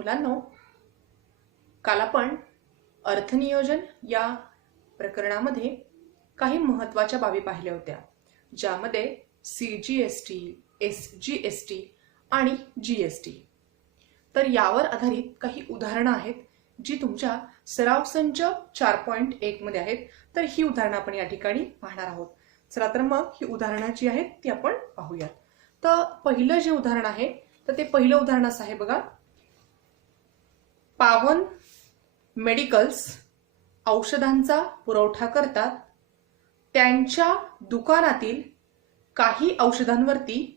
मुलांनो, काल आपण अर्थनियोजन या प्रकरणामध्ये काही महत्त्वाच्या बाबी पाहिल्या होत्या, ज्यामध्ये CGST, SGST आणि GST. तर यावर आधारित काही उदाहरणं आहेत जी तुमच्या सराव संच 4.1 मध्ये आहेत. तर ही उदाहरणं आपण या ठिकाणी पाहणार आहोत. चला तर मग ही उदाहरणं जी आहेत ती आपण पाहूयात. तर पहिलं जे उदाहरण आहे तर ते पहिलं उदाहरण असं आहे बघा. पावन मेडिकल्स औषधांचा पुरवठा करतात. त्यांच्या दुकानातील काही औषधांवरती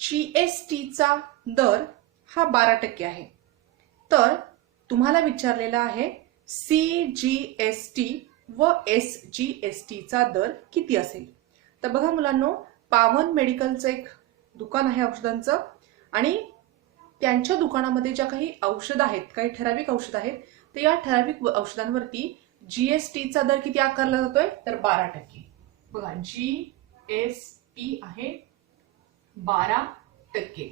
GSTचा दर हा 12% आहे. तर तुम्हाला विचारलेला आहे CGST व SGSTचा दर किती असेल. तर बघा मुलांनो, पावन मेडिकलचं एक दुकान आहे औषधांचं आणि त्यांच्या दुकानामध्ये ज्या काही औषधं आहेत, काही ठराविक औषधं आहेत, तर या ठराविक औषधांवरती GSTचा दर किती आकारला जातोय तर 12%. बघा, GST आहे 12%.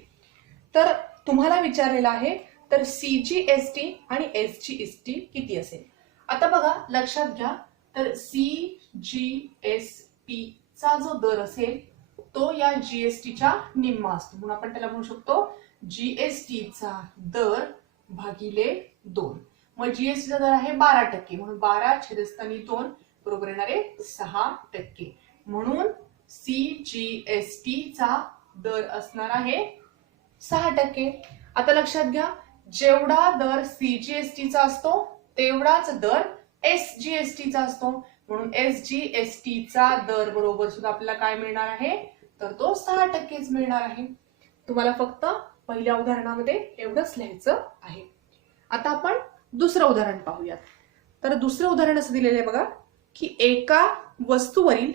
तर तुम्हाला विचारलेला आहे तर CGST आणि SGST किती असेल. आता बघा लक्षात घ्या, तर CGSTचा जो दर असेल तो या GSTच्या निम्मा असतो, म्हणून आपण त्याला म्हणू शकतो GSTचा दर भागिले 2. मग GSTचा दर आहे 12%, म्हणून 12/2 बरोबर येणारे 6%. म्हणून CGSTचा दर असणार आहे 6%. आता लक्षात घ्या, जेवढा दर CGSTचा असतो तेवढाच दर SGSTचा असतो, म्हणून SGSTचा दर बरोबर सुद्धा आपल्याला काय मिळणार आहे तर तो 6%च मिळणार आहे. तुम्हाला फक्त पहिल्या उदाहरणामध्ये एवढंच लिहायचं आहे. आता आपण दुसरं उदाहरण पाहूयात. तर दुसरं उदाहरण असं दिलेलं आहे बघा की एका वस्तूवरील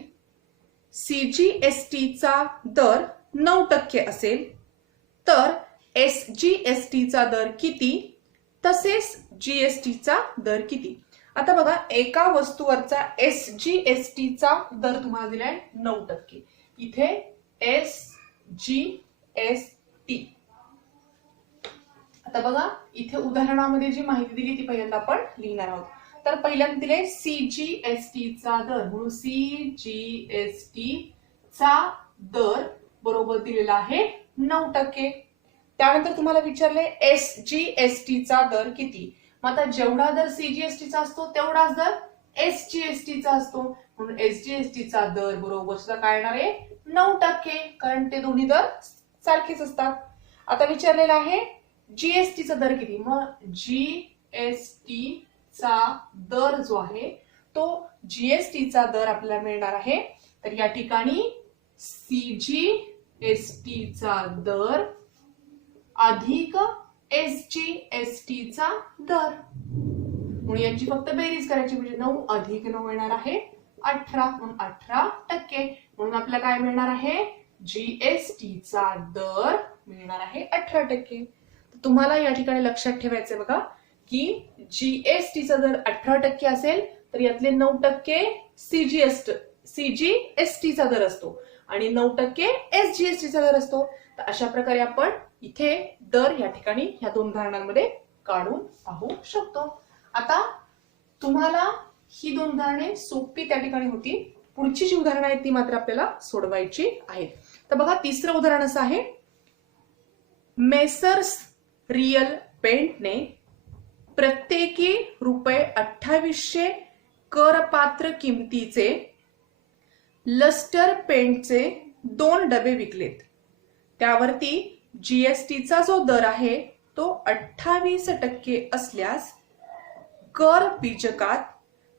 CGSTचा दर 9% असेल तर SGSTचा दर किती, तसेच GSTचा दर किती. आता बघा, एका वस्तूवरचा SGSTचा दर तुम्हाला दिलाय 9%. इथे SGST. आता बघा, इथे उदाहरणामध्ये जी माहिती दिली ती पहिल्यांदा आपण लिहिणार आहोत. तर पहिल्यांदा दिले CGSTचा दर, म्हणून CGSTचा दर बरोबर दिलेला आहे 9%. त्यानंतर तुम्हाला विचारले SGSTचा दर किती. मग आता जेवढा दर CGSTचा असतो तेवढाच दर SGSTचा असतो, म्हणून SGSTचा दर बरोबर सुद्धा काय येणार आहे 9%, कारण ते दोन्ही दर सारखेच असतात. आता विचारलेला आहे GSTचा दर किती. मग GSTचा दर जो आहे तो GSTचा दर आपल्याला मिळणार आहे. तर या ठिकाणी CGSTचा दर अधिक SGSTचा दर, म्हणून यांची फक्त बेरीज करायची, म्हणजे 9 अधिक 9 येणार आहे 18, म्हणून 18%. म्हणून आपल्याला काय मिळणार आहे GSTचा दर मिळणार आहे 18%. तुम्हाला या ठिकाणी लक्षात ठेवायचंय बघा की GSTचा जर 18% असेल तर यातले 9% CGSTचा दर असतो आणि 9% SGSTचा दर असतो. तर अशा प्रकारे आपण इथे दर या ठिकाणी ह्या दोन उदाहरणांमध्ये काढून पाहू शकतो. आता तुम्हाला ही दोन उदाहरणे सोपी त्या ठिकाणी होती. पुढची जी उदाहरणं आहेत ती मात्र आपल्याला सोडवायची आहेत. तर बघा, तिसरं उदाहरण असं आहे. मेसर्स रियल पेंटने प्रत्येकी ₹2800 करपात्र किमतीचे लस्टर पेंटचे 2 डबे विकलेत. त्यावरती GSTचा जो दर आहे तो 28% असल्यास कर बीजकात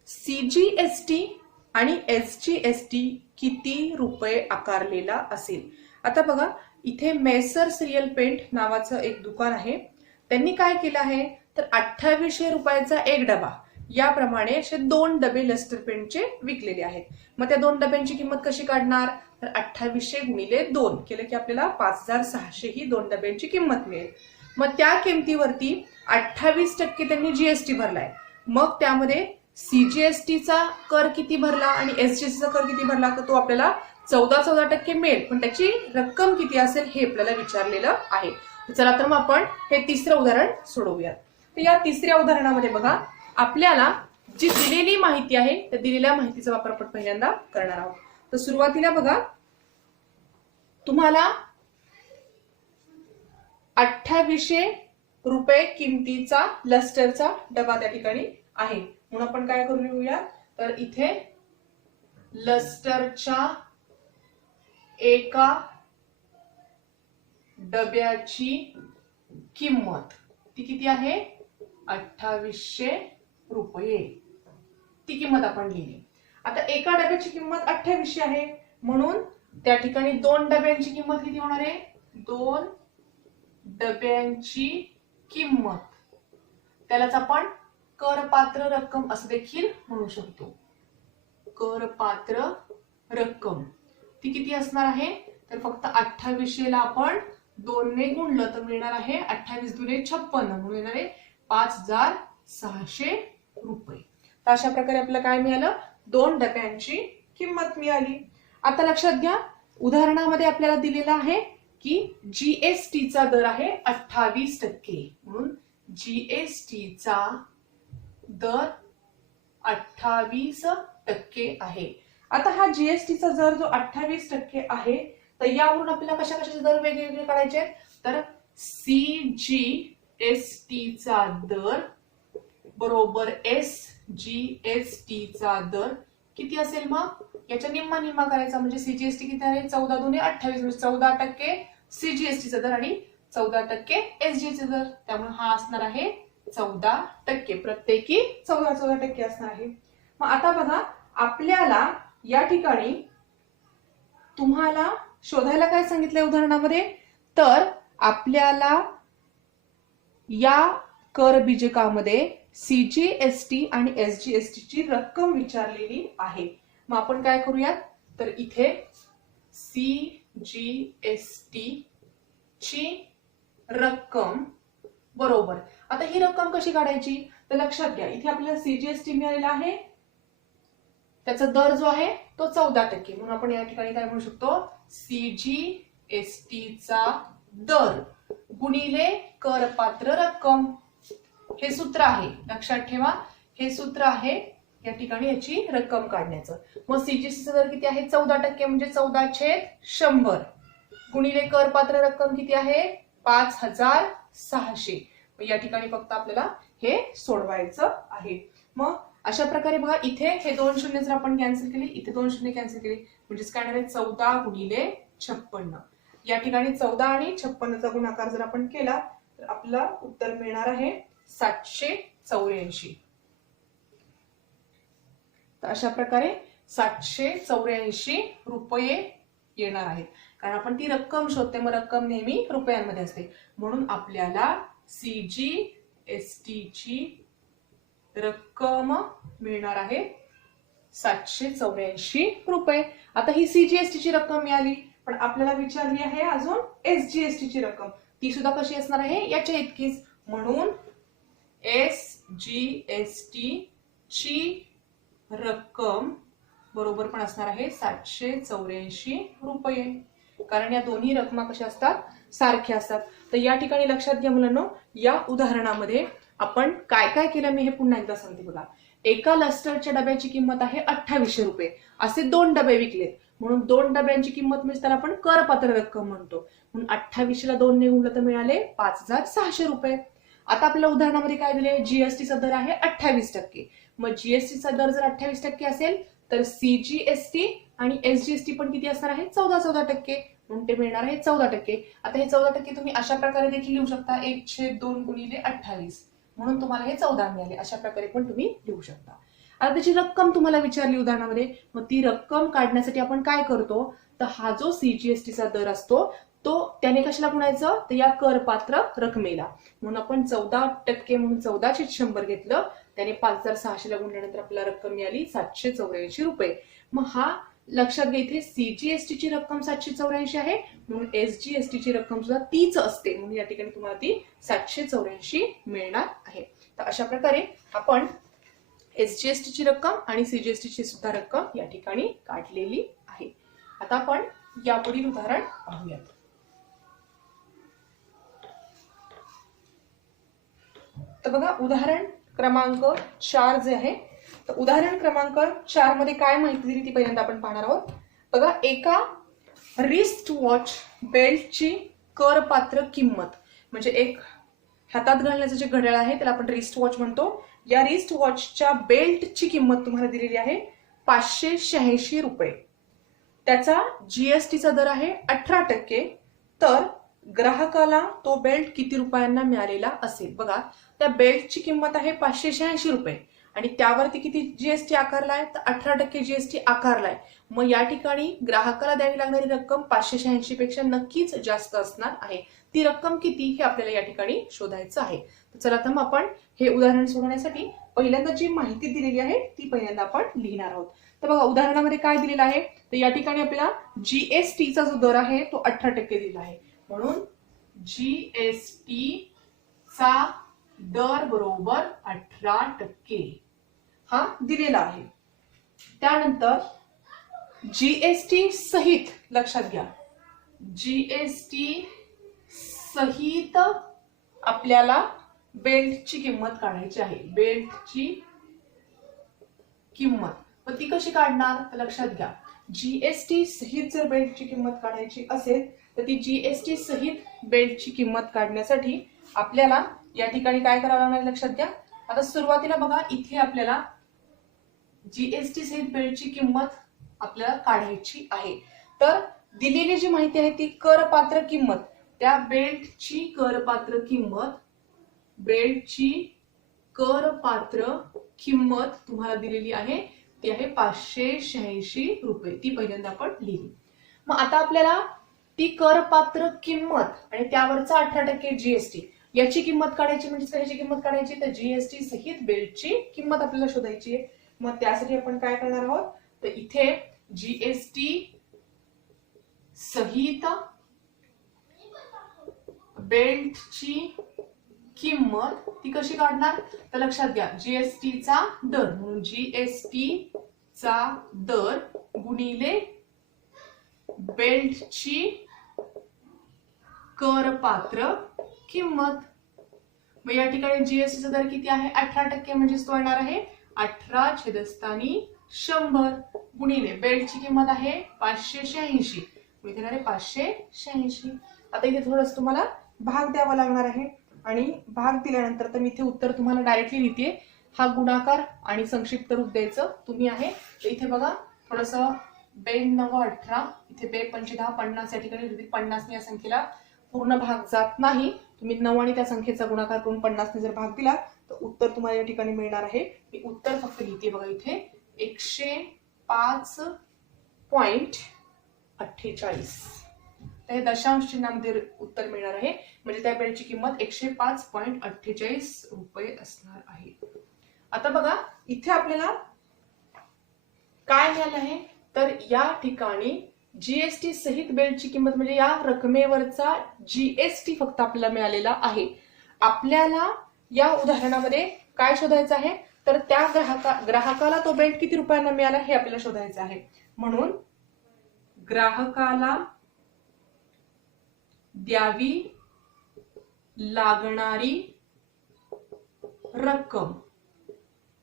CGST आणि SGST किती रुपये आकारलेला असेल. आता बघा, इथे मेसर्स रियल पेंट नावाचं एक दुकान आहे. त्यांनी काय केलं आहे तर 2800 रुपयाचा एक डबा याप्रमाणे असे 2 डबे लस्टर पेंटचे विकलेले आहेत. मग त्या 2 डब्यांची किंमत कशी काढणार तर 2800 गुणिले 2 केलं की आपल्याला 5600 ही 2 डब्यांची किंमत मिळेल. मग त्या किमतीवरती 28% त्यांनी GST भरलाय. मग त्यामध्ये CGSTचा कर किती भरला आणि SGSTचा कर किती भरला तर तो आपल्याला 14% मिळेल, पण त्याची रक्कम किती असेल हे आपल्याला विचारलेलं आहे. चला तर मग आपण हे तिसरं उदाहरण सोडवूयात. तर या तिसऱ्या उदाहरणामध्ये बघा, आपल्याला जी दिलेली माहिती आहे त्या दिलेल्या माहितीचा वापर आपण पहिल्यांदा करणार आहोत. तर सुरुवातीला बघा, तुम्हाला 2800 रुपये किमतीचा लस्टरचा डबा त्या ठिकाणी आहे. म्हणून आपण काय करूया, तर इथे लस्टरच्या एका डब्याची किंमत ती किती आहे, 2800 रुपये. ती किंमत आपण लिहिली. आता एका डब्याची किंमत 2800 आहे, म्हणून त्या ठिकाणी 2 डब्यांची किंमत किती होणार आहे, 2 डब्यांची किंमत, त्यालाच आपण करपात्र रक्कम असं देखील म्हणू शकतो. करपात्र रक्कम ती किती असणार आहे, तर फक्त 2800 ला आपण 2 ने गुणलं तर मिळणार आहे 28 दुने 56, म्हणून येणार आहे 5600 रुपये. तर अशा प्रकारे आपल्याला काय मिळालं, 2 डब्यांची किंमत मिळाली. आता लक्षात घ्या, उदाहरणामध्ये आपल्याला दिलेला आहे की जीएसटीचा दर आहे 28%, म्हणून जीएसटीचा दर 28% आहे. आता हा जीएसटीचा दर जो 28% आहे, तर यावरून आपल्याला कशा कशाचे दर वेगवेगळे काढायचे आहेत, तर सीजीएसटीचा दर बरोबर एसजीएसटीचा दर किती असेल, मग याच्या निम्मा निम्मा करायचा. म्हणजे सीजीएसटी किती आहे, 14 दुने 28, म्हणजे 14% सीजीएसटीचा दर आणि 14% एसजीएसटीचा दर. त्यामुळे हा असणार आहे 14%, प्रत्येकी 14% असणार आहे. मग आता बघा, आपल्याला या ठिकाणी तुम्हाला शोधायला काय सांगितलंय उदाहरणामध्ये, तर आपल्याला या कर बीजकामध्ये सीजीएसटी आणि एसजीएसटी ची रक्कम विचारलेली आहे. मग आपण काय करूयात, तर इथे सीजीएसटी ची रक्कम बरोबर, आता ही रक्कम कशी काढायची, तर लक्षात घ्या, इथे आपल्याला सीजीएसटी मिळालेला आहे, त्याचा दर जो आहे तो 14%, म्हणून आपण या ठिकाणी काय म्हणू शकतो, सीजीएसटीचा दर गुणिले करपात्र रक्कम. हे सूत्र आहे, लक्षात ठेवा, हे सूत्र आहे या ठिकाणी याची रक्कम काढण्याचं. मग सीजीएसटीचा दर किती आहे, 14%, म्हणजे 14/100 गुणिले करपात्र रक्कम किती आहे, 5600. या ठिकाणी फक्त आपल्याला हे सोडवायचं आहे. मग अशा प्रकारे बघा, इथे हे 2 शून्य जर आपण कॅन्सल केली, इथे 2 शून्य कॅन्सल केली, म्हणजेच काय आहे 14 गुणिले 56. या ठिकाणी 14 आणि 56चा गुणाकार जर आपण केला तर आपला उत्तर मिळणार आहे 784. तर अशा प्रकारे 784 रुपये येणार आहेत, कारण आपण ती रक्कम शोधते, मग रक्कम नेहमी रुपयांमध्ये असते. म्हणून आपल्याला सीजीएसटी ची रक्कम मिळणार आहे 784 रुपये. आता ही सीजीएसटी ची रक्कम मिळाली, पण आपल्याला विचारली आहे अजून एसजीएसटी ची रक्कम, ती सुद्धा कशी असणार आहे, याच्या इतकीच. म्हणून एसजीएसटी ची रक्कम बरोबर पण असणार आहे 784 रुपये, कारण या दोन्ही रकमा कशा असतात, सारख्या असतात. तर या ठिकाणी लक्षात घ्या मुलांनो, या उदाहरणामध्ये आपण काय काय केलं मी हे पुन्हा एकदा सांगते बघा. एका लस्टरच्या डब्याची किंमत आहे 2800 रुपये, असे 2 डबे विकलेत, म्हणून 2 डब्यांची किंमत म्हणजे त्याला आपण करपात्र रक्कम म्हणतो. म्हणून 2800 ला 2 ने गुणलं तर मिळाले 5600 रुपये. आता आपल्या उदाहरणामध्ये काय दिले, जीएसटीचा दर आहे 28%. मग जीएसटीचा दर जर 28% असेल तर सीजीएसटी आणि एसजीएसटी पण किती असणार आहे, 14% म्हणून ते मिळणार आहे 14%. आता हे 14% तुम्ही अशा प्रकारे देखील लिहू शकता, 1/2 गुणिले 28, म्हणून तुम्हाला हे 14 मिळाले. अशा प्रकारे पण तुम्ही लिहू शकता. आता त्याची रक्कम तुम्हाला विचारली उदाहरणामध्ये, मग ती रक्कम काढण्यासाठी आपण काय करतो, तर हा जो सीजीएसटीचा दर असतो तो त्याने कशाला गुणायचं, तर या करपात्र रकमेला. म्हणून आपण 14% म्हणून 14/100 घेतलं, त्याने 5600 ला गुणल्यानंतर आपल्याला रक्कम मिळाली 784 रुपये. मग हा लक्षात घ्या, इथे सीजीएसटी ची रक्कम 784 आहे, म्हणून एसजीएसटी ची रक्कम सुद्धा तीच असते, म्हणून या ठिकाणी तुम्हाला ती 784 मिळणार आहे. तर अशा प्रकारे आपण एसजीएसटी ची रक्कम आणि सीजीएसटी ची सुद्धा रक्कम या ठिकाणी काढलेली आहे. आता आपण यापुढील उदाहरण पाहूयात. तर बघा उदाहरण क्रमांक 4 जे आहे, तर उदाहरण क्रमांक 4 मध्ये काय माहिती दिली ती पहिल्यांदा आपण पाहणार आहोत. बघा, एका रिस्ट वॉच बेल्टची करपात्र किंमत, म्हणजे एक हातात घालण्याचं जे घड्याळ आहे त्याला आपण रिस्ट वॉच म्हणतो. या रिस्ट वॉचच्या बेल्टची किंमत तुम्हाला दिलेली आहे 586 रुपये. त्याचा जीएसटीचा दर आहे 18%. तर ग्राहकाला तो बेल्ट किती रुपयांना मिळालेला असेल. बघा, त्या बेल्टची किंमत आहे 586 रुपये आणि त्यावरती किती जीएसटी आकारलाय, तर 18% जीएसटी आकारलाय. मग या ठिकाणी ग्राहकाला द्यावी लागणारी रक्कम 586 पेक्षा नक्कीच जास्त असणार आहे. ती रक्कम किती हे आपल्याला या ठिकाणी शोधायचं आहे. तर चला तर मग आपण हे उदाहरण सोडवण्यासाठी पहिल्यांदा जी माहिती दिलेली आहे ती पहिल्यांदा आपण लिहिणार आहोत. तर बघा, उदाहरणामध्ये काय दिलेलं आहे, तर या ठिकाणी आपल्याला जीएसटीचा जो दर आहे तो 18% दिला आहे. म्हणून जीएसटी चा दर बरोबर 18% हा दिलेला आहे. त्यानंतर जीएसटी सहित, लक्षात घ्या, जीएसटी सहित आपल्याला बेल्टची किंमत काढायची आहे. बेल्टची किंमत, पण ती कशी काढणार, तर लक्षात घ्या, जीएसटी सहित जर बेल्टची किंमत काढायची असेल तर ती जीएसटी सहित बेल्टची किंमत काढण्यासाठी आपल्याला या ठिकाणी काय करावं लागणार, लक्षात घ्या. आता सुरुवातीला बघा, इथे आपल्याला जीएसटी सहित बेल्टची किंमत आपल्याला काढायची आहे. तर दिलेली जी माहिती आहे ती करपात्र किंमत, त्या बेल्टची करपात्र किंमत, बेल्टची करपात्र किंमत तुम्हाला दिलेली आहे ती आहे 586 रुपये. ती पहिल्यांदा आपण लिहिली. मग आता आपल्याला ती करपात्र किंमत आणि त्यावरचा 18% जीएसटी याची किंमत काढायची, म्हणजे कशाची किंमत काढायची, तर जीएसटी सहित बेल्टची किंमत आपल्याला शोधायची आहे. मग त्यासाठी आपण काय करणार आहोत, तर इथे जीएसटी सहित बेल्टची किंमत ती कशी काढणार, तर लक्षात घ्या, जीएसटीचा दर, म्हणून जीएसटीचा दर गुणिले बेल्टची करपात्र किंमत. मग या ठिकाणी जीएसटीचा दर किती आहे, 18%, म्हणजेच तो येणार आहे 18/100 गुणिले बेल्टची किंमत आहे 586, इथे येणार आहे 586. आता इथे थोडंसं तुम्हाला भाग द्यावा लागणार आहे आणि भाग दिल्यानंतर तर मी इथे उत्तर तुम्हाला डायरेक्टली लिहिते. हा गुणाकार आणि संक्षिप्त रूप द्यायचं तुम्ही आहे. तर इथे बघा, थोडंसं 92 18, इथे 2 5 10 50 या ठिकाणी 50 या संख्येला पूर्ण भाग जात नाही. तुम्ही 9 आणि त्या संख्येचा गुणाकार करून 50 ने जर भाग दिला तर उत्तर तुम्हाला या ठिकाणी मिळणार आहे. मी उत्तर फक्त लिहिते बघा, इथे 105.48. हे दशांश चिन्हामध्ये उत्तर मिळणार आहे, म्हणजे त्या बेल्टची किंमत 105.48 रुपये असणार आहे. आता बघा, इथे आपल्याला काय मिळालं आहे, तर या ठिकाणी जीएसटी सहित बेल्टची किंमत म्हणजे या रकमेवरचा जीएसटी फक्त आपल्याला मिळालेला आहे. आपल्याला या उदाहरणामध्ये काय शोधायचं आहे, तर त्या ग्राहकाला तो बेल्ट किती रुपयांना मिळाला हे आपल्याला शोधायचं आहे. म्हणून ग्राहकाला द्यावी लागणारी रक्कम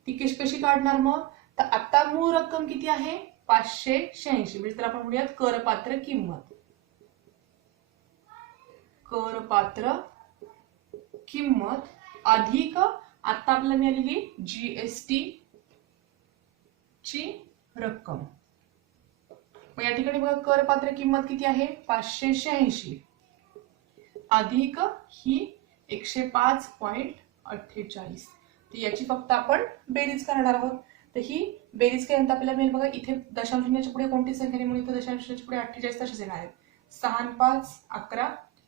ती कशी काढणार, मग तर आता मूळ रक्कम किती आहे 586, म्हणजे तर आपण म्हणूयात करपात्र किंमत. करपात्र किंमत अधिक आता आपल्याला मिळालेली जीएसटी ची रक्कम. मग या ठिकाणी बघा, करपात्र किंमत किती आहे 586 अधिक ही 105.48. तर याची फक्त आपण बेरीज करणार आहोत. तर ही बेरीज केल्यानंतर आपल्याला मिळेल बघा, इथे दशांश चिन्हाच्या पुढे कोणती संख्या नाही, म्हणून इथे दशांश चिन्हाच्या पुढे 48 तसेच येणार आहेत. 6 आणि 5 11,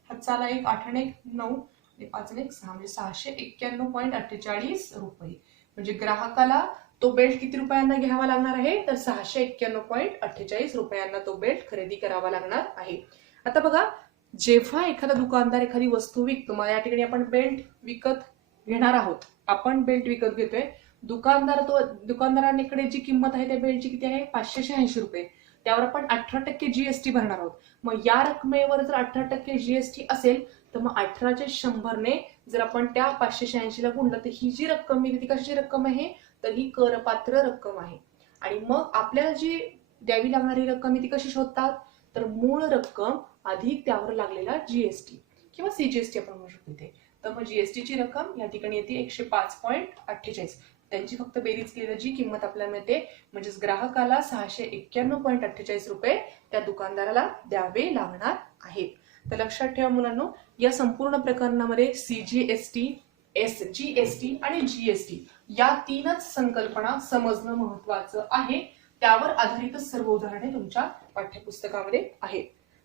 हातचाला 1 8 आणि 1 9 आणि 5 आणि 1 6, म्हणजे 691.48 रुपये. म्हणजे ग्राहकाला तो बेल्ट किती रुपयांना घ्यावा लागणार आहे, तर 691.48 रुपयांना तो बेल्ट खरेदी करावा लागणार आहे. आता बघा, जेव्हा एखादा दुकानदार एखादी वस्तू विकतो, मग या ठिकाणी आपण बेल्ट विकत घेणार आहोत, आपण बेल्ट विकत घेतोय, दुकानदारांकडे जी किंमत आहे त्या बेल्टची किती आहे 586 रुपये. त्यावर आपण 18% जीएसटी भरणार आहोत. मग या रकमेवर जर 18% जीएसटी असेल तर मग 18च्या 100ने जर आपण त्या 586ला गुणलं तर ही जी रक्कम मिळते ती कशाची रक्कम आहे, तर ही करपात्र रक्कम आहे. आणि मग आपल्याला जी द्यावी लागणारी रक्कम आहे ती कशी शोधतात, तर मूळ रक्कम अधिक त्यावर लागलेला जीएसटी किंवा सीजीएसटी आपण म्हणू शकतो इथे. तर मग जीएसटीची रक्कम या ठिकाणी येते 105.48. त्यांची फक्त बेरीज केली तर जी किंमत आपल्याला मिळते म्हणजेच ग्राहकाला 691.48 रुपये त्या दुकानदाराला द्यावे लागणार आहेत. तर लक्षात ठेवा मुलांनो, या संपूर्ण प्रकरणामध्ये सीजीएसटी, एसजीएसटी आणि जीएसटी या तीनच संकल्पना समजणं महत्वाचं आहे. त्यावर आधारितच सर्व उदाहरणे तुमच्या पाठ्यपुस्तकामध्ये आहेत.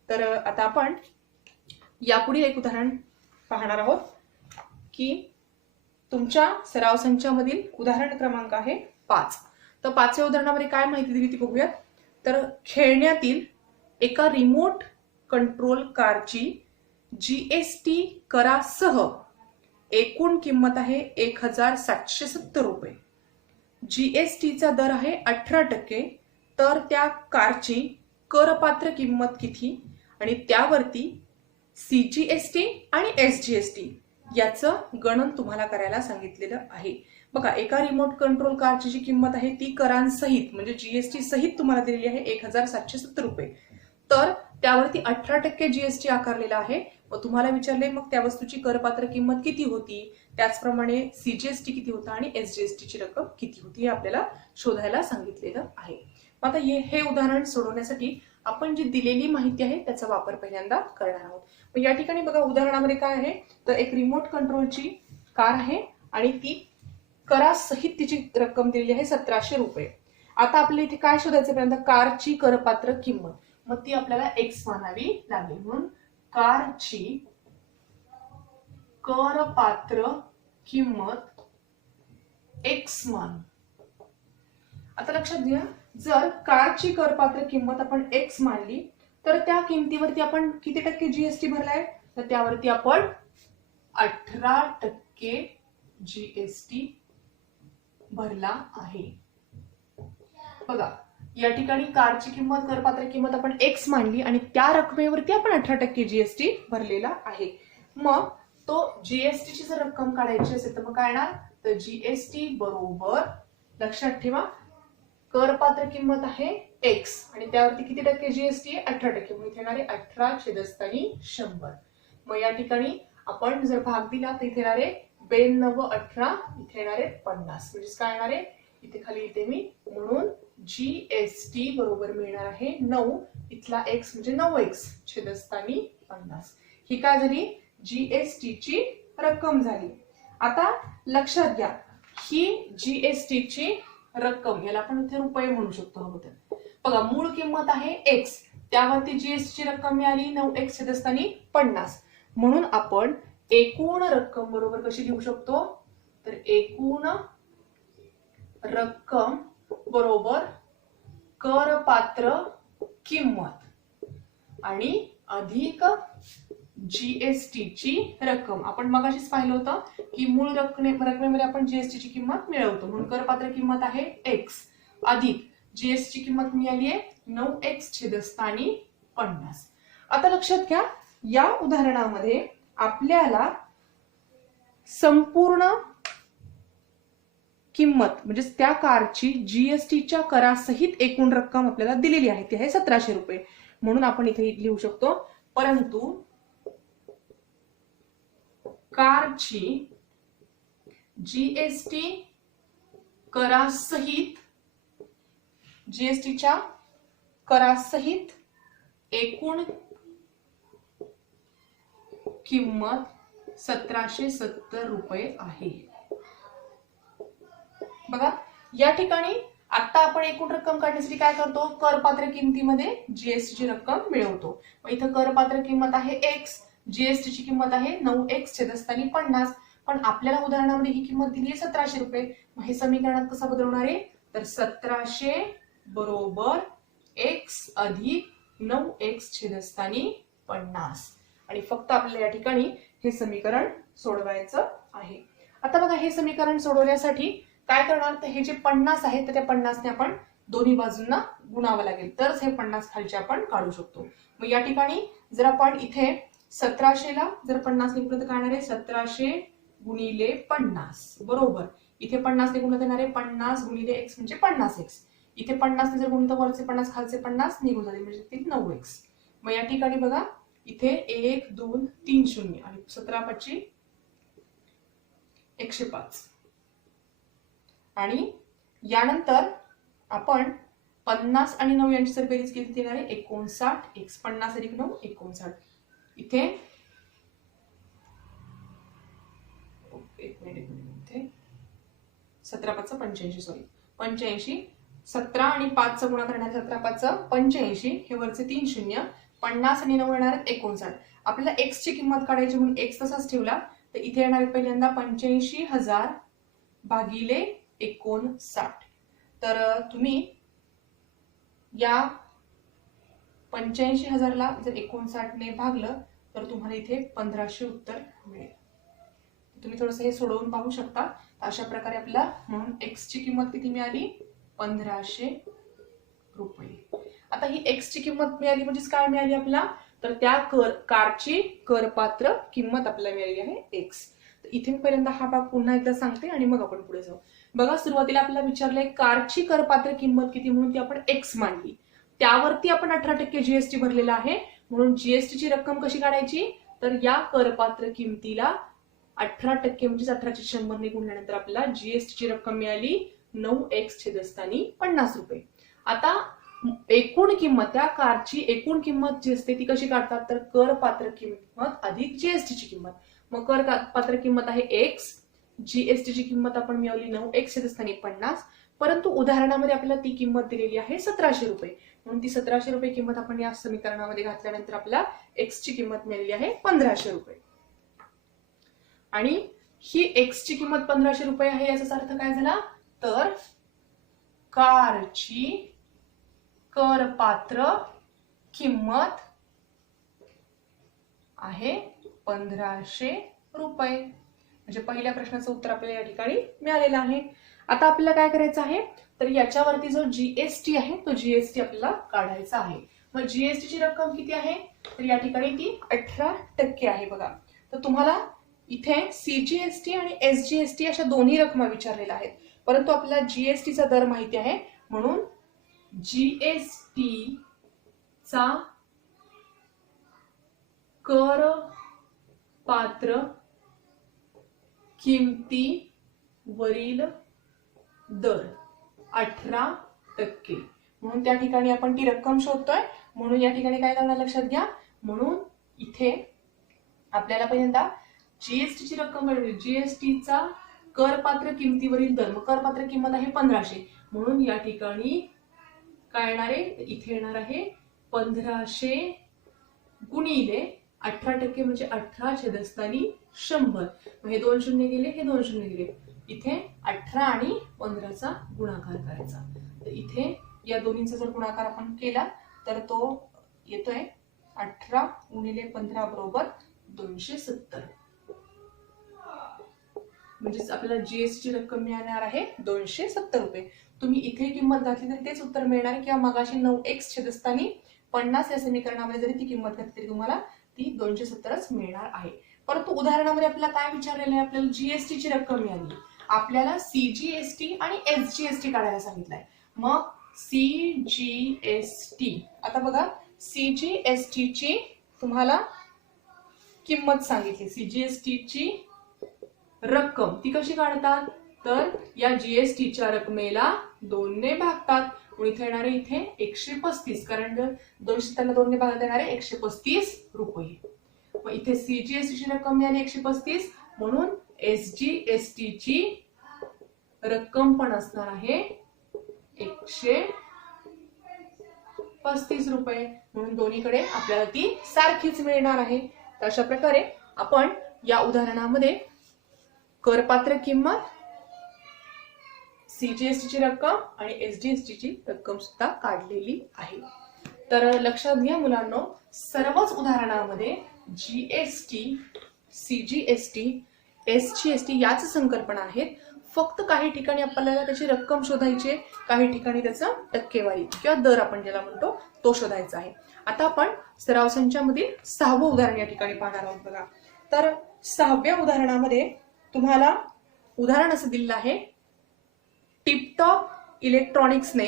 तर आता आपण यापुढे एक उदाहरण पाहणार आहोत की तुमच्या सराव संचामधील उदाहरण क्रमांक आहे 5. तर 5व्या उदाहरणामध्ये काय माहिती दिली ती बघूयात. तर खेळण्यातील एका रिमोट कंट्रोल कारची जीएसटी करासह एकूण किंमत आहे 1770 रुपये. जीएसटीचा दर आहे 18%. तर त्या कारची करपात्र किंमत किती आणि त्यावरती सीजीएसटी आणि एसजीएसटी याचं गणन तुम्हाला करायला सांगितलेलं आहे. बघा, एका रिमोट कंट्रोल कारची जी किंमत आहे ती करांसहित म्हणजे जीएसटी सहित तुम्हाला दिलेली आहे 1770 रुपये. तर त्यावरती 18% जीएसटी आकारलेला आहे. मग तुम्हाला विचारले मग त्या वस्तूची करपात्र किंमत किती होती, त्याचप्रमाणे सीजीएसटी किती होता आणि एसजीएसटीची रक्कम किती होती हे आपल्याला शोधायला सांगितलेलं आहे. मग आता हे उदाहरण सोडवण्यासाठी आपण जी दिलेली माहिती आहे त्याचा वापर पहिल्यांदा करणार आहोत. मग या ठिकाणी बघा उदाहरणामध्ये काय आहे, तर एक रिमोट कंट्रोलची कार आहे आणि ती करासहित तिची रक्कम दिलेली आहे 1700 रुपये. आता आपल्याला इथे काय शोधायचं, पहिल्यांदा कारची करपात्र किंमत, मग ती आपल्याला एक्स मानावी लागेल. म्हणून कारची करपात्र किंमत एक्स मान. आता लक्षात घ्या, जर कारची करपात्र किंमत आपण एक्स मानली तर त्या किमतीवरती आपण किती टक्के जीएसटी भरलाय, तर त्यावरती आपण 18% जीएसटी भरला आहे. बघा, या ठिकाणी कारची किंमत करपात्र किंमत आपण एक्स मानली आणि त्या रकमेवरती आपण 18% जीएसटी भरलेला आहे. मग तो जीएसटीची जर रक्कम काढायची असेल तर मग काय येणार, तर जीएसटी बरोबर लक्षात ठेवा करपात्र किंमत आहे एक्स आणि त्यावरती किती टक्के जीएसटी आहे, 18%. म्हणून इथे येणार आहे 18/100. मग या ठिकाणी आपण जर भाग दिला तर इथे येणार आहे 9218, इथे येणार आहे 50. म्हणजे काय येणार आहे, इथे खाली इथे मी, म्हणून जीएसटी बरोबर मिळणार आहे 9, इथला एक्स म्हणजे 9x/50. ही काय झाली, जीएसटीची रक्कम झाली. आता लक्षात घ्या, ही जीएसटीची रक्कम याला आपण इथे रुपये म्हणू शकतो अगोदर. बघा, मूळ किंमत आहे एक्स, त्यावरती जीएसटी रक्कम मिळाली 9x/50. म्हणून आपण एकूण रक्कम बरोबर कशी लिहू शकतो, तर एकूण रक्कम बरोबर करपात्र किंमत आणि अधिक जीएसटीची रक्कम. आपण मगाशीच पाहिलं होतं की मूळ रकमेमध्ये आपण जीएसटीची किंमत मिळवतो. म्हणून करपात्र किंमत आहे एक्स अधिक जीएसटी किंमत मिळाली आहे 9x/50. आता लक्षात घ्या, या उदाहरणामध्ये आपल्याला संपूर्ण किंमत म्हणजे त्या कारची जीएसटीच्या करासहित एकूण रक्कम आपल्याला दिलेली आहे, ती आहे 1700 रुपये. म्हणून आपण इथे लिहू शकतो, परंतु कारची जीएसटी करासहित जीएसटीच्या करासहित एकूण किंमत 1770 रुपये आहे. बघा, या ठिकाणी आता आपण एकूण रक्कम काढण्यासाठी काय करतो, करपात्र किमतीमध्ये जीएसटीची रक्कम मिळवतो. मग इथं करपात्र किंमत आहे एक्स, जीएसटीची किंमत आहे 9x/50. पण आपल्याला उदाहरणामध्ये ही किंमत दिली आहे 1700 रुपये. मग हे समीकरणात कसं बदलवणार आहे, तर 1700 बरोबर एक्स अधिक 9x/50 आणि फक्त आपल्याला या ठिकाणी हे समीकरण सोडवायचं आहे. आता बघा, हे समीकरण सोडवण्यासाठी काय करणार, तर हे जे 50 आहे तर त्या 50ने आपण दोन्ही बाजूंना गुणावं लागेल, तरच हे 50 खालचे आपण काढू शकतो. मग या ठिकाणी जर आपण इथे 1700 ला जर 50 ने गुणलं तर काय येणार आहे 1700 गुणिले 50 बरोबर. इथे 50 ने गुणलं येणार आहे 50 गुणिले x म्हणजे 50x. इथे 50 ने जर गुणलं तर वरचे 50 खालचे 50 निघून जातील म्हणजे ते 9x. मग या ठिकाणी बघा इथे 1 2 3 शून्य आणि 17 5 105 आणि यानंतर आपण 50 आणि 9 यांची जर बेरीज केली तर येणार आहे 59 x 50 अधिक 9 59. इथे एक मिनिट इथे 17 5 85 सॉरी 85 17 आणि 5 चा गुणाकार करणार 17 5 85 हे वरचे 3 शून्य 50 आणि 9 येणार आहेत 59. आपल्याला x ची किंमत काढायची म्हणून x तसाच ठेवला तर इथे येणार आहे पहिल्यांदा 85,000 भागिले 59. तर तुम्ही या 85,000 ला जर 59 ने भागलं तर तुम्हाला इथे 1500 उत्तर मिळेल. तुम्ही थोडंसं हे सोडवून पाहू शकता. अशा प्रकारे आपल्याला म्हणून x ची किंमत किती मिळाली 1500 रुपये. आता ही x ची किंमत मिळाली म्हणजे काय मिळाली आपल्याला तर त्या कारची करपात्र किंमत आपल्याला मिळाली आहे x. तर इथे मी पहिल्यांदा हा भाग पुन्हा एकदा सांगते आणि मग आपण पुढे जाऊ. बघा सुरुवातीला आपल्याला विचारलंय कारची करपात्र किंमत किती म्हणून ती आपण x मानली. त्यावरती आपण 18% जीएसटी भरलेला आहे म्हणून जीएसटी ची रक्कम कशी काढायची तर या करपात्र किमतीला 18% म्हणजे 18/100 ने गुणल्यानंतर आपल्याला जीएसटी ची रक्कम मिळाली 9x/50 रुपये. आता एकूण किंमत त्या कारची एकूण किंमत जी असते ती कशी काढतात तर करपात्र किंमत अधिक जीएसटी ची किंमत. मग करपात्र किंमत आहे x, जीएसटी ची किंमत आपण मिळवली 9x/50 परंतु उदाहरणामध्ये आपल्याला ती किंमत दिलेली आहे 1700 रुपये म्हणून ती 1700 रुपये किंमत आपण या समीकरणामध्ये घातल्यानंतर आपल्याला x ची किंमत मिळालेली आहे 1500 रुपये. आणि ही x ची किंमत 1500 रुपये आहे याचा अर्थ काय झाला तर कारची करपात्र किंमत आहे 1500 रुपये. म्हणजे पहिल्या प्रश्नाचं उत्तर आपल्याला या ठिकाणी मिळालेलं आहे. आता आपल्याला काय करायचं आहे तर याच्यावरती जो जीएसटी आहे तो जीएसटी आपल्याला काढायचा आहे. मग जीएसटी ची रक्कम किती आहे तर या ठिकाणी ती 18% आहे बघा. तर तुम्हाला इथे सीजीएसटी आणि एसजीएसटी अशा दोन्ही रकमा विचारलेल्या आहेत परंतु आपल्याला जीएसटी चा दर माहिती आहे म्हणून जीएसटी चा कर पात्र किमतीवरील दर 18% म्हणून त्या ठिकाणी आपण ती रक्कम शोधतोय म्हणून या ठिकाणी काय करणार लक्षात घ्या. म्हणून इथे आपल्याला पहिल्यांदा जीएसटी ची रक्कम काढायची. जीएसटी चा करपात्र किमतीवरील दर मग करपात्र किंमत आहे 1500 म्हणून या ठिकाणी काय येणार आहे इथे येणार आहे 1500 गुणिले 18% म्हणजे 18/100. हे 2 शून्य गेले हे 2 शून्य गेले इथे 18 आणि 15 चा गुणाकार करायचा. तर इथे या दोन्हींचा जर गुणाकार आपण केला तर तो येतोय 18 गुणिले 15 बरोबर 270 म्हणजे आपल्याला जीएसटी ची रक्कम मिळणार आहे 270 रुपये. तुम्ही इथे किंमत घातली तरी तेच उत्तर मिळणार किंवा मगाशी 9x/50 या समीकरणामध्ये जरी ती किंमत घातली तरी तुम्हाला ती 270च मिळणार आहे. परंतु उदाहरणामध्ये आपल्याला काय विचारलेलं आहे आपल्याला जीएसटी ची रक्कम मिळाली आपल्याला सीजीएसटी आणि एसजीएसटी काढायला सांगितलंय. मग सीजीएसटी आता बघा सीजीएसटी ची तुम्हाला किंमत सांगितली. सीजीएसटी ची रक्कम ती कशी काढतात तर या जीएसटीच्या रकमेला 2 ने भागतात म्हणून इथे येणारे इथे 135 कारण 270 ला 2 ने भागात येणारे 135 रुपये. मग इथे सीजीएसटी ची रक्कम मिळाली 135 म्हणून एसजीएसटी ची रक्कम पण असणार आहे 135 रुपये म्हणून दोन्हीकडे आपल्याला ती सारखीच मिळणार आहे. तर अशा प्रकारे आपण या उदाहरणामध्ये करपात्र किंमत सीजीएसटी ची रक्कम आणि एसजीएसटी ची रक्कम सुद्धा काढलेली आहे. तर लक्षात घ्या मुलांनो सर्वच उदाहरणामध्ये जीएसटी सीजीएसटी एसजीएसटी याच संकल्पना आहेत. फक्त काही ठिकाणी आपल्याला त्याची रक्कम शोधायची आहे काही ठिकाणी त्याचा टक्केवारी किंवा दर आपण ज्याला म्हणतो तो शोधायचा आहे. आता आपण सराव संचामधील 6वं उदाहरण या ठिकाणी पाहणार आहोत बघा. तर 6व्या उदाहरणामध्ये तुम्हाला उदाहरण असं दिलेलं आहे, टिपटॉप इलेक्ट्रॉनिक्सने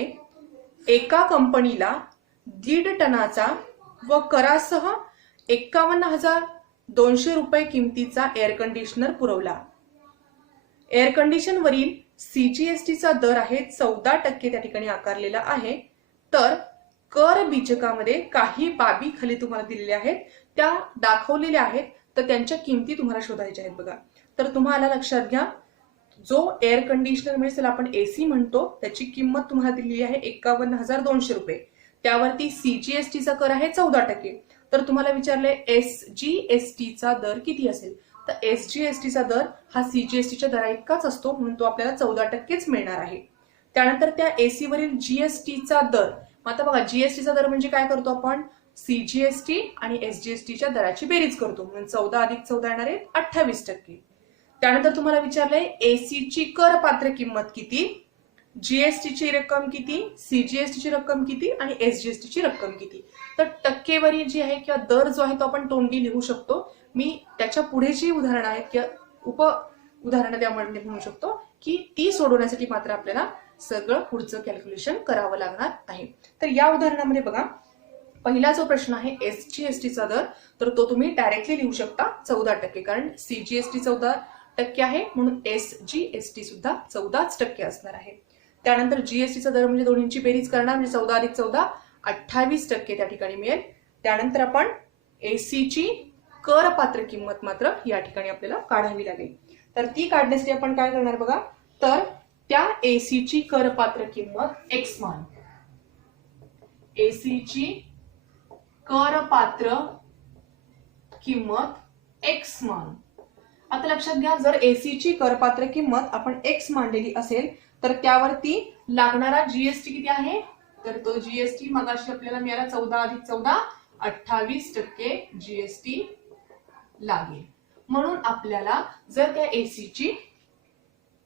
एका कंपनीला 1.5 टनाचा व करासह 51,200 रुपये किमतीचा एअर कंडिशनर पुरवला. एअर कंडिशन वरील सीजीएसटीचा दर आहे 14% त्या ठिकाणी आकारलेला आहे. तर कर बीजकामध्ये काही बाबी खाली तुम्हाला दिलेल्या आहेत, त्या दाखवलेल्या आहेत, तर त्यांच्या किमती तुम्हाला शोधायच्या आहेत बघा. तर तुम्हाला लक्षात घ्या, जो एअर कंडिशनर म्हणजे त्याला आपण एसी म्हणतो, त्याची किंमत तुम्हाला दिलेली आहे 51,200 रुपये. त्यावरती सीजीएसटीचा कर आहे 14%. तर तुम्हाला विचारलंय एसजीएसटीचा दर किती असेल. तर एसजीएसटीचा दर हा सीजीएसटीच्या दरा इतकाच असतो, म्हणून तो आपल्याला 14%च मिळणार आहे. त्यानंतर त्या एसी वरील जीएसटीचा दर, आता बघा जीएसटीचा दर म्हणजे काय करतो आपण, सीजीएसटी आणि एसजीएसटीच्या दराची बेरीज करतो, म्हणून 14 अधिक 14 येणार आहे 28%. त्यानंतर तुम्हाला विचारलंय एसीची करपात्र किंमत किती, जीएसटीची रक्कम किती, सीजीएसटीची रक्कम किती आणि एसजीएसटीची रक्कम किती. तर टक्केवारी जी आहे किंवा दर जो आहे तो आपण तोंडी लिहू शकतो. मी त्याच्या पुढे जी उदाहरणं आहेत किंवा उप उदाहरणं त्यामध्ये म्हणू शकतो की ती सोडवण्यासाठी मात्र आपल्याला सगळं पुढचं कॅल्क्युलेशन करावं लागणार आहे. तर या उदाहरणामध्ये बघा, पहिला जो प्रश्न आहे एसजीएसटीचा दर, तर तो तुम्ही डायरेक्टली लिहू शकता 14%, कारण सीजीएसटी 14% आहे, म्हणून एसजीएसटी सुद्धा 14% असणार आहे. त्यानंतर जीएसटीचा दर म्हणजे दोन्हींची बेरीज करणार, म्हणजे 14 अधिक 14 28% त्या ठिकाणी मिळेल. त्यानंतर आपण एसीची करपात्र किंमत मात्र या ठिकाणी आपल्याला काढावी लागेल. तर ती काढण्यासाठी आपण काय करणार बघा, तर त्या एसीची करपात्र किंमत एक्स मान, एसीची करपात्र किंमत एक्स मान. आता लक्षात घ्या, जर एसीची करपात्र किंमत आपण एक्स मांडलेली असेल तर त्यावरती लागणारा जीएसटी किती आहे, तर तो जीएसटी मगाशी आपल्याला मिळाला 14 अधिक 14 28% जीएसटी लागेल. म्हणून आपल्याला जर त्या एसीची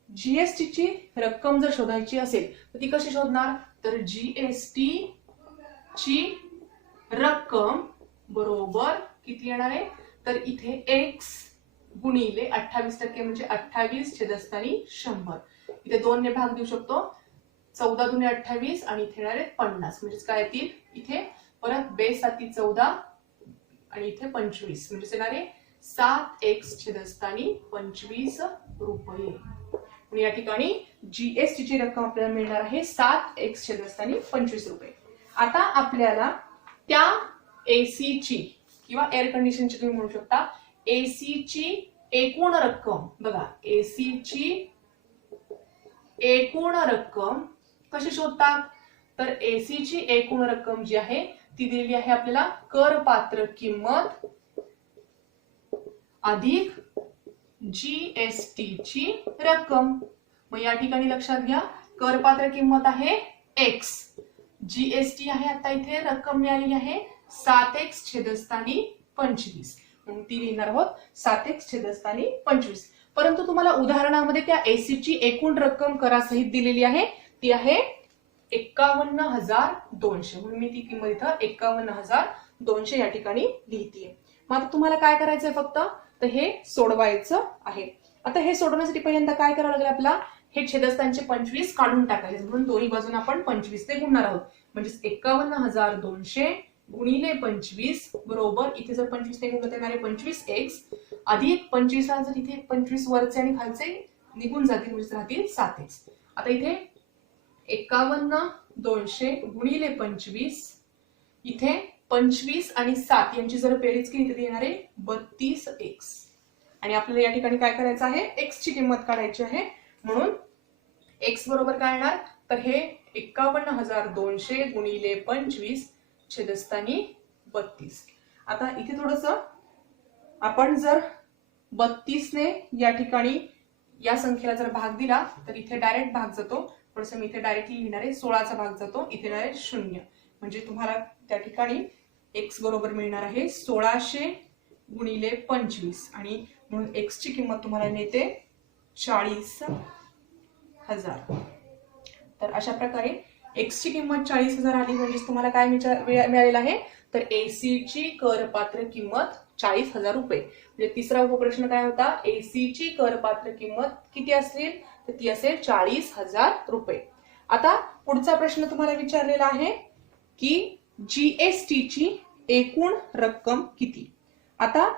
जीएसटीची रक्कम जर शोधायची असेल तर ती कशी शोधणार, तर जीएसटी ची रक्कम बरोबर किती येणार आहे, तर इथे एक्स गुणिले 28% म्हणजे 28/100. इथे 2 ने भाग देऊ शकतो, 14 दुने 28 आणि इथे येणार आहे 50, म्हणजे काय येतील इथे परत बेस 14 आणि इथे 25, म्हणजे येणार आहे 7x/25 रुपये. या ठिकाणी जीएसटी ची रक्कम आपल्याला मिळणार आहे 7x/25 रुपये. आता आपल्याला त्या एसीची किंवा एअर कंडिशनची तुम्ही म्हणू शकता एसीची एकूण रक्कम, बघा एसीची एकूण रक्कम कशी शोधतात, तर एसीची एकूण रक्कम जी आहे ती दिलेली आहे आपल्याला करपात्र किंमत अधिक जीएसटीची रक्कम. मग या ठिकाणी लक्षात घ्या, करपात्र किंमत आहे एक्स, जीएसटी आहे आता इथे रक्कम मिळालेली आहे 7x/25, म्हणून ती लिहिणार आहोत 7x/25. परंतु तुम्हाला उदाहरणामध्ये त्या एसीची एकूण रक्कम करासहित दिलेली आहे, ती आहे 51,200, म्हणून मी ती किंमत इथं 51,200 या ठिकाणी लिहितीये. मग आता तुम्हाला काय करायचंय, फक्त तर हे सोडवायचं आहे. आता हे सोडवण्यासाठी पहिल्यांदा काय करावं लागेल, आपला हे छेदस्थानचे 25 काढून टाकायचे, म्हणून दोन्ही बाजूने आपण 25 ने गुणणार आहोत, म्हणजे 51,200 गुणिले 25 बरोबर इथे जर 25 ने गुणलं तर येणारे 25x अधिक 25 ला जर इथे 25 वरचे आणि खालचे निघून जातील म्हणजे राहतील 7x. आता इथे 51,200 गुणिले 25, इथे 25 आणि 7 यांची जर बेरीज केली तर येणार आहे 32x. आणि आपल्याला या ठिकाणी काय करायचं आहे, x ची किंमत काढायची आहे, म्हणून x बरोबर काय येणार, तर हे 51,200 गुणिले 25 छेदस्थानी 32. आता इथे थोडस आपण जर 32 ने या ठिकाणी या संख्येला जर भाग दिला तर इथे डायरेक्ट भाग जातो, थोडस मी इथे डायरेक्टली लिहिणार आहे 16चा भाग जातो, इथे डायरेक्ट 0, म्हणजे तुम्हाला त्या ठिकाणी x बरोबर मिळणार आहे 1600 गुणिले 25 आणि म्हणून x ची किंमत तुम्हाला मिळते 40,000. तर अशा प्रकारे x ची किंमत 40,000 आली, म्हणजे तुम्हाला काय मिळालेलं आहे, तर एसी ची करपात्र किंमत 40,000 रुपये. म्हणजे तिसरा उपप्रश्न काय होता, एसी ची करपात्र किंमत किती असेल, तर ती असेल 40,000 रुपये. आता पुढचा प्रश्न तुम्हाला विचारलेला आहे की जीएसटी ची एकूण रक्कम किती. आता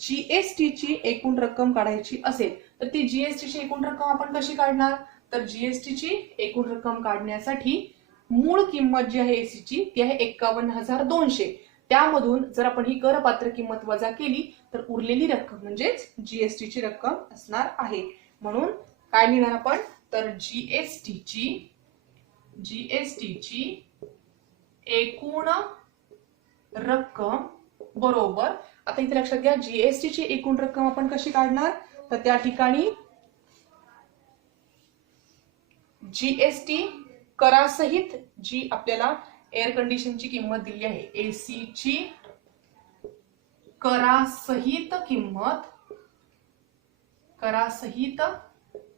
जीएसटी ची एकूण रक्कम काढायची असेल तर ती जीएसटी ची एकूण रक्कम आपण कशी काढणार, तर जीएसटी ची एकूण रक्कम काढण्यासाठी मूळ किंमत जी आहे एसीची ती आहे 51,200. त्यामधून जर आपण ही करपात्र किंमत वजा केली तर उरलेली रक्कम म्हणजेच जीएसटी ची रक्कम असणार आहे. म्हणून काय लिहिणार आपण, तर जीएसटी ची एकूण रक्कम बरोबर, आता इथे लक्षात घ्या जीएसटी ची एकूण रक्कम आपण कशी काढणार, तर त्या ठिकाणी जीएसटी करासहित जी आपल्याला एअर कंडिशनची किंमत दिली आहे, एसी ची करासहित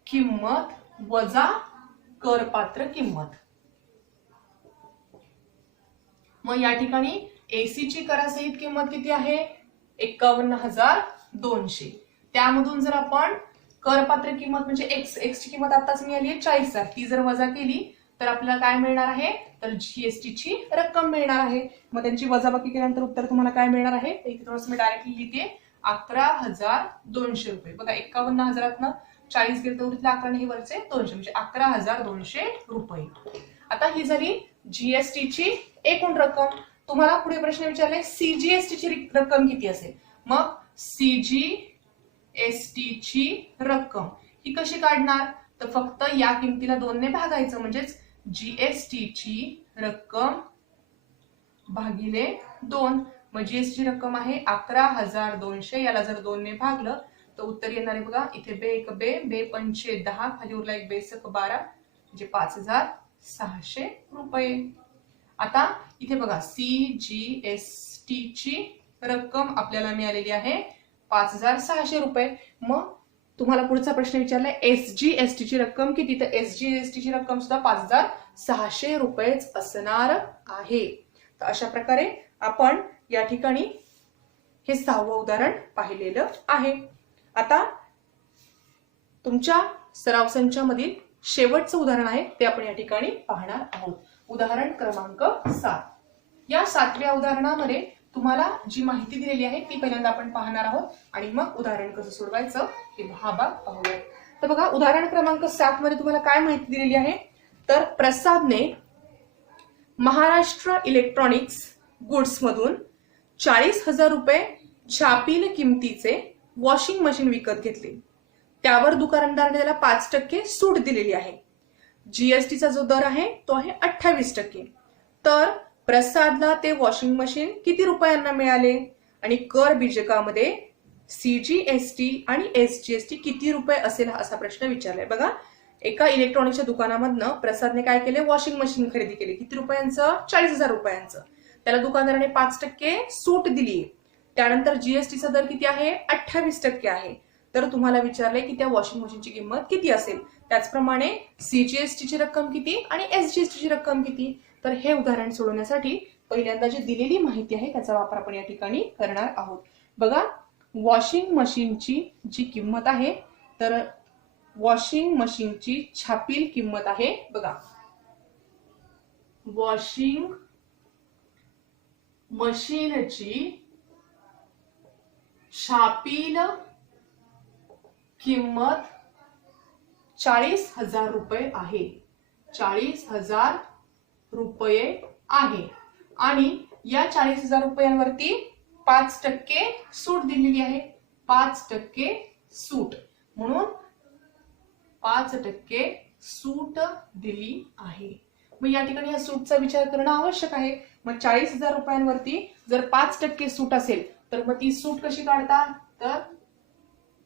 किंमत वजा करपात्र किंमत. मग या ठिकाणी एसी ची करासहित किंमत किती आहे, 51,200. त्यामधून जर आपण करपात्र किंमत म्हणजे एक्स ची किंमत आताच मिळाली आहे 40,000, ती जर वजा केली तर आपल्याला काय मिळणार आहे, तर जीएसटी ची रक्कम मिळणार आहे. मग त्यांची वजाबाकी केल्यानंतर उत्तर तुम्हाला काय मिळणार आहे, इथे थोडंसं मी डायरेक्टली लिहिते 11,200 रुपये. बघा 51,000 40 गेले तर उरले 11 हे वरचे 200 म्हणजे 11,200 रुपये. आता ही झाली जीएसटी ची एकूण रक्कम. तुम्हाला पुढे प्रश्न विचारले सीजीएसटी ची रक्कम किती असेल. मग सीजीएसटी ची रक्कम ही कशी काढणार, तर फक्त या किमतीला 2 ने भागायचं म्हणजेच जीएसटी ची रक्कम भागिले 2. मग जीएसटी ची रक्कम आहे 11,200, याला जर 2 ने भागलं तर उत्तर येणार आहे बघा इथे बे 1 बे, बे 5 10, खाली उरला 1 बेसक 12 म्हणजे 5,600 रुपये. आता इथे बघा सीजीएसटी ची रक्कम आपल्याला मिळालेली आहे 5,600 रुपये. मग तुम्हाला पुढचा प्रश्न विचारलाय एसजीएसटी ची रक्कम किती, तर एसजीएसटी ची रक्कम सुद्धा 5,600 रुपयेच असणार आहे. तर अशा प्रकारे आपण या ठिकाणी हे 6वं उदाहरण पाहिलेलं आहे. आता तुमच्या सराव संचामधील शेवटचं उदाहरण आहे ते आपण या ठिकाणी पाहणार आहोत. उदाहरण क्रमांक 7. या 7व्या उदाहरणामध्ये तुम्हाला जी माहिती दिलेली आहे ती पहिल्यांदा आपण पाहणार आहोत आणि मग उदाहरण कसं सोडवायचं हे हा भाग पाहूया. तर बघा उदाहरण क्रमांक 7 मध्ये तुम्हाला काय माहिती दिलेली आहे, तर प्रसादने महाराष्ट्र इलेक्ट्रॉनिक्स गुड्स मधून 40,000 रुपये छापील किमतीचे वॉशिंग मशीन विकत घेतले. त्यावर दुकानदाराने त्याला 5% सूट दिलेली आहे. जीएसटीचा जो दर आहे तो आहे 28%. तर प्रसादला ते वॉशिंग मशीन किती रुपयांना मिळाले आणि कर बीजकामध्ये सीजीएसटी आणि एसजीएसटी किती रुपये असेल असा प्रश्न विचारलाय. बघा एका इलेक्ट्रॉनिक्सच्या दुकानामधनं प्रसादने काय केले, वॉशिंग मशीन खरेदी केले. किती रुपयांचं, 40,000 रुपयांचं. त्याला दुकानदाराने 5% सूट दिली. त्यानंतर जीएसटीचा दर किती आहे, 28% आहे. तर तुम्हाला विचारलंय की त्या वॉशिंग मशीनची किंमत किती असेल. त्याचप्रमाणे सीजीएसटी ची रक्कम किती आणि एसजीएसटी ची रक्कम किती. तर हे उदाहरण सोडवण्यासाठी पहिल्यांदा जी दिलेली माहिती आहे त्याचा वापर आपण या ठिकाणी करणार आहोत. बघा वॉशिंग मशीनची जी किंमत आहे, तर वॉशिंग मशीनची छापील किंमत आहे बघा, वॉशिंग मशीनची छापील किंमत 40,000 रुपये आहे. 40,000 रुपये आहे आणि या 40,000 रुपयांवरती 5% सूट दिलेली आहे. 5% सूट म्हणून 5% सूट दिली आहे. मग या ठिकाणी या सूटचा विचार करणं आवश्यक आहे. मग 40,000 रुपयांवरती जर 5% सूट असेल तर मग ती सूट कशी काढतात, तर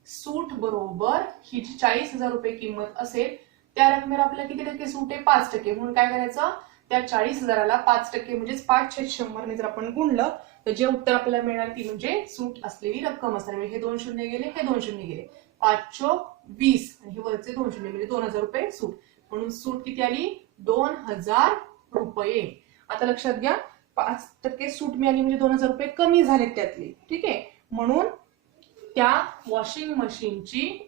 सूट बरोबर ही जी 40,000 रुपये किंमत असेल त्या रकमेवर आपल्याला किती टक्के सूट आहे, 5%. म्हणून काय करायचं, त्या 40,000ला 5% म्हणजेच 5/100 ने जर आपण गुणलं तर जे उत्तर आपल्याला मिळणार ती म्हणजे सूट असलेली रक्कम असणार. हे 2 शून्य गेले, हे 2 शून्य गेले, 5/20 आणि हे वरचे 2 शून्य म्हणजे 2,000 रुपये सूट. म्हणून सूट किती आली, 2,000 रुपये. आता लक्षात घ्या 5% सूट मिळाली म्हणजे 2000 रुपये कमी झाले त्यातले. ठीक आहे, म्हणून त्या वॉशिंग मशीनची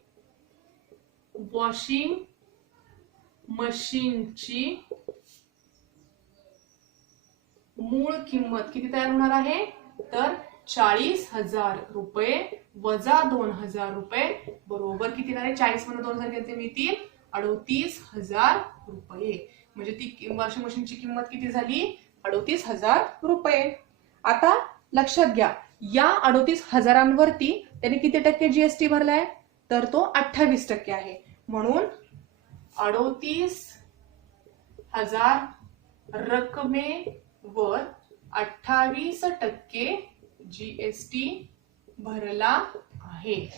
मूळ किंमत किती तयार होणार आहे, तर 40,000 रुपये वजा 2000 रुपये बरोबर किती येणार आहे, 40 मधून 2000 किती मिळतील, 38,000 रुपये. म्हणजे ती वॉशिंग मशीनची किंमत किती झाली, 38,000 रुपये. आता लक्षात घ्या, या 38,000वरती त्याने किती टक्के जीएसटी भरलाय, तर तो 28% आहे. म्हणून 38,000 रकमेवर 28% जीएसटी भरला आहे.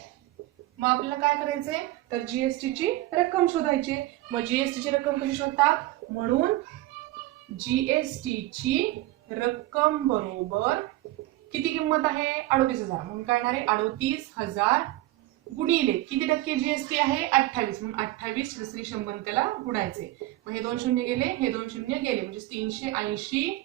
मग आपल्याला काय करायचंय, तर जीएसटीची रक्कम शोधायची. मग जीएसटीची रक्कम कशी शोधतात, म्हणून जीएसटीची रक्कम बरोबर किती किंमत आहे, 38,000. म्हणून काय येणार आहे, 38,000 गुणिले किती टक्के जीएसटी आहे, 28. म्हणून 28 दुसरी 100 त्याला गुणायचे. मग हे 2 शून्य गेले, हे 2 शून्य गेले, म्हणजे 380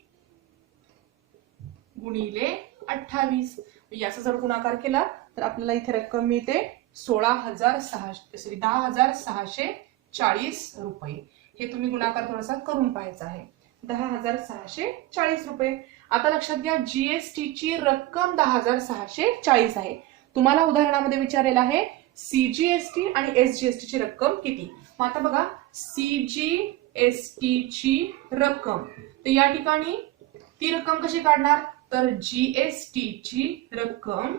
गुणिले 28. याचा जर गुणाकार केला तर आपल्याला इथे रक्कम मिळते 10,640 रुपये. हे तुम्ही गुणाकार थोडासा करून पाहायचा आहे, 10,640 रुपये. आता लक्षात घ्या, जीएसटीची रक्कम 10,640 आहे. तुम्हाला उदाहरणामध्ये विचारलेलं आहे सीजीएसटी आणि एसजीएसटी ची रक्कम किती. मग आता बघा, सीजीएसटी ची रक्कम, तर या ठिकाणी ती रक्कम कशी काढणार, तर जीएसटी ची रक्कम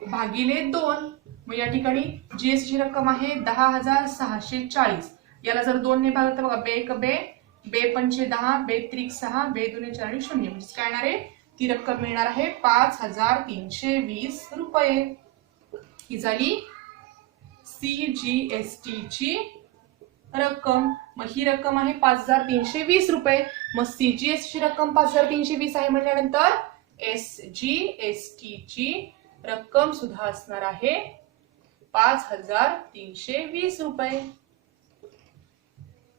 भागिले 2. मग या ठिकाणी जीएसटी ची रक्कम आहे 10,640. याला जर 2 ने भागलं तर बघा, बे एक बे, बे पंचे 10, बे त्रिक 6, बे दुने 4 आणि 0. म्हणजे काय येणार आहे, ती रक्कम मिळणार आहे 5,320 रुपये. ही झाली सीजीएसटी ची रक्कम. मग ही रक्कम आहे 5,320 रुपये. मग सीजीएसटी ची रक्कम 5,320 आहे म्हटल्यानंतर एसजीएसटी ची रक्कम सुद्धा असणार आहे 5,320 रुपये.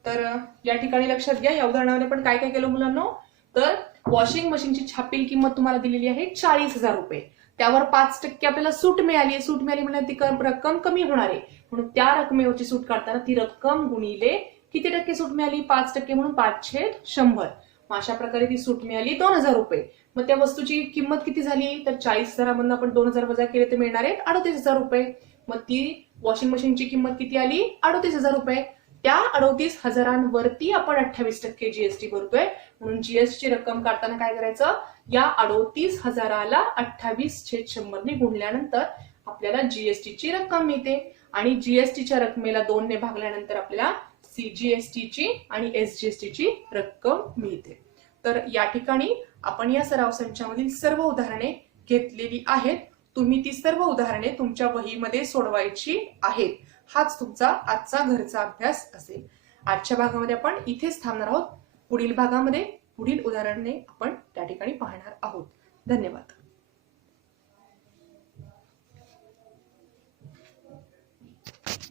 तर या ठिकाणी लक्षात घ्या, या उदाहरणामध्ये पण काय काय केलं मुलांनो, तर वॉशिंग मशीनची छापील किंमत तुम्हाला दिलेली आहे 40,000 रुपये. त्यावर 5% आपल्याला सूट मिळाली. सूट मिळाली म्हणजे ती रक्कम कमी होणार आहे. म्हणून त्या रकमेवरची सूट काढताना ती रक्कम गुणिले किती टक्के सूट मिळाली, 5% म्हणून 5/100. मग अशा प्रकारे ती सूट मिळाली 2,000 रुपये. मग त्या वस्तूची किंमत किती झाली, तर 40,000 मधून आपण 2,000 वजा केले तर मिळणार आहेत 38,000 रुपये. मग ती वॉशिंग मशीनची किंमत किती आली, 38,000 रुपये. त्या 38,000वरती आपण 28% जीएसटी भरतोय. म्हणून जीएसटी रक्कम काढताना काय करायचं, या 38,000ला 28/100 ने गुणल्यानंतर आपल्याला जीएसटी ची रक्कम मिळते. आणि जीएसटीच्या रकमेला 2 ने भागल्यानंतर आपल्याला सीजीएसटी ची आणि एसजीएसटी ची रक्कम मिळते. तर या ठिकाणी आपण या सराव संचामधील सर्व उदाहरणे घेतलेली आहेत. तुम्ही ती सर्व उदाहरणे तुमच्या वहीमध्ये सोडवायची आहेत. हाच तुमचा आजचा घरचा अभ्यास असेल. आजच्या भागामध्ये आपण इथेच थांबणार आहोत. पुढील भागामध्ये पुढील उदाहरणे आपण त्या ठिकाणी पाहणार आहोत. धन्यवाद.